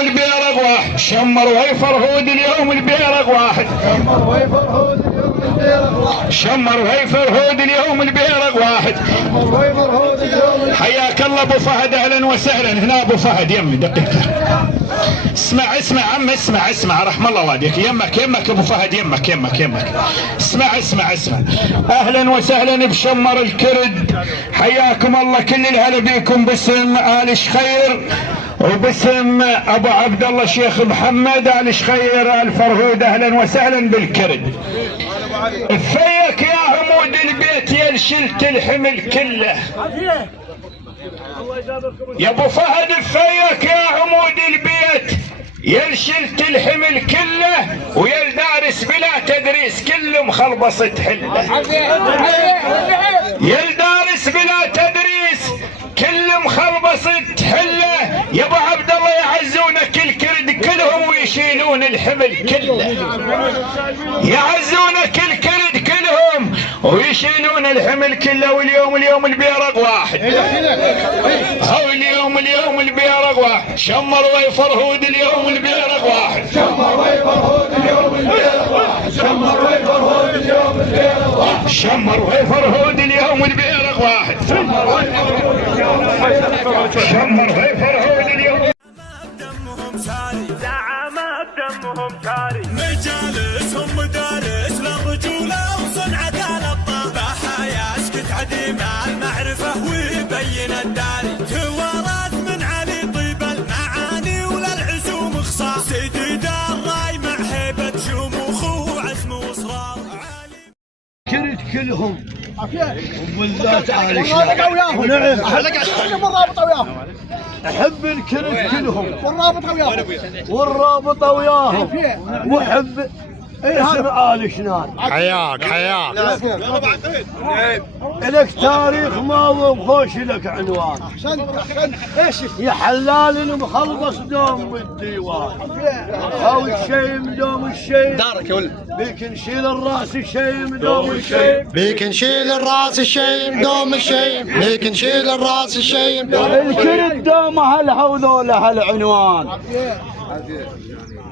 اليوم البيرق واحد، شمر ويفرهود اليوم البيرق واحد، شمر ويفرهود اليوم البيرق واحد. حياك الله ابو فهد، اهلا وسهلا. هنا ابو فهد يمي دقيقه. اسمع اسمع عم، اسمع اسمع رحم الله والديك. يمك يمك ابو فهد، يمك يمك يمك. اسمع اسمع اسمع. اهلا وسهلا بشمر الكرد، حياكم الله كل الهلا بيكم باسم ال شخير وباسم ابو عبد الله شيخ محمد ال شخير الفرهود. اهلا وسهلا بالكرد. فيك يا عمود البيت يا شلت الحمل كله يا ابو فهد، فيك يا عمود البيت يا شلت الحمل كله ويا دارس بلا تدريس كله مخلبصة حله، يا دارس بلا تدريس كله مخلبصة حله. يا ابو عبد الله يعزونك الكرد كلهم ويشيلون الحمل كله، يعزونك الكرد كلهم ويشيلون الحمل كله. واليوم البيرق واحد، هو اليوم البيرق واحد. شمر ويفرهود اليوم البيرق واحد، شمر ويفرهود اليوم البيرق واحد، شمر ويفرهود اليوم البيرق واحد، شمر ويفرهود اليوم البيرق واحد، شمر ويفرهود اليوم. دمهم ساري زعامات دمهم ساري، مجالسهم مدارس للرجولة وصنعة الأبطال، بحياة اسكت عديم المعرفة ويبين الداري، توارث من علي طيب المعاني وللعزوم خصال، سديد الراي مع هيبة شموخ وعزم واصرار عالي. كرت كلهم وبالذات آل شخير. نعم الرابطة وياهم، احب الكرت كلهم والرابطة وياهم وحب اسم آل شنان. حياك حياك. لك تاريخ ماضي وخوش لك عنوان، يا حلال مخلص دوم بالديوان، او الشيم دوم الشيم دارك يا ولد، بيك نشيل الراس الشيم دوم الشيم، بيك نشيل الراس الشيم دوم الشيم، بيك نشيل الراس الشيم دوم الشيم. الكرد دوم هالهوذوله هالعنوان،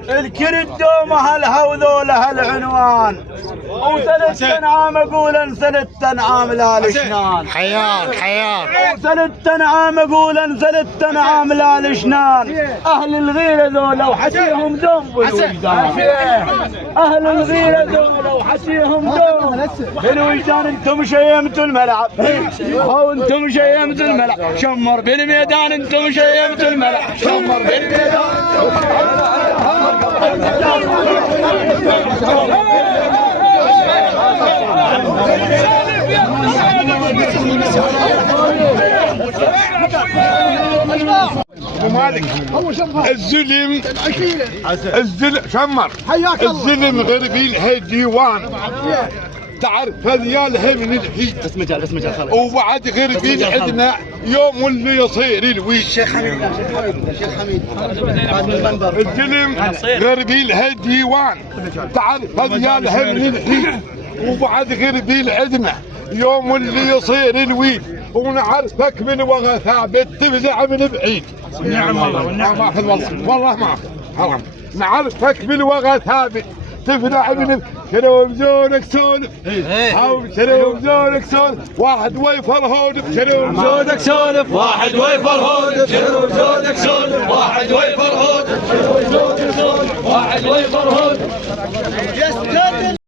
الكرد دوم هالهوذوله هالعنوان، وسنة تنعام اقول سنة تنعام لال شنان. حياك حياك. وسنة تنعام اقول سنة تنعام لال شنان. اهل الغيرة ذولا وحشيهم دوم بالوجدان، اهل الغيرة ذولا وحشيهم دوم بالوجدان. انتم شيمتوا الملعب، او انتم شيمتوا الملعب، شمر بالميدان انتم شيمتوا الملعب، شمر بالميدان. الزلم شمر الزلم غربي هي ديوان، تعرف هذيالها من الحين بس مجال خلاص. وبعد غربي عندنا يوم اللي يصير الويد. الشيخ حميد الزلم غربي هي ديوان، تعرف هذيالها من الحين وبعد غربي عندنا يوم اللي يصير الويد، ونعرفك من وغى ثابت تفزع من بعيد. نعم والله ما اخذ والله ما اخذ حرام. نعرفك بالوغى ثابت تفزع من تلفزيونك سولف، او تلفزيونك سولف، واحد ويفر هود بتلفزيونك سولف، واحد ويفر هود بتلفزيونك سولف، واحد ويفر هود بتلفزيونك سولف، واحد ويفر هود.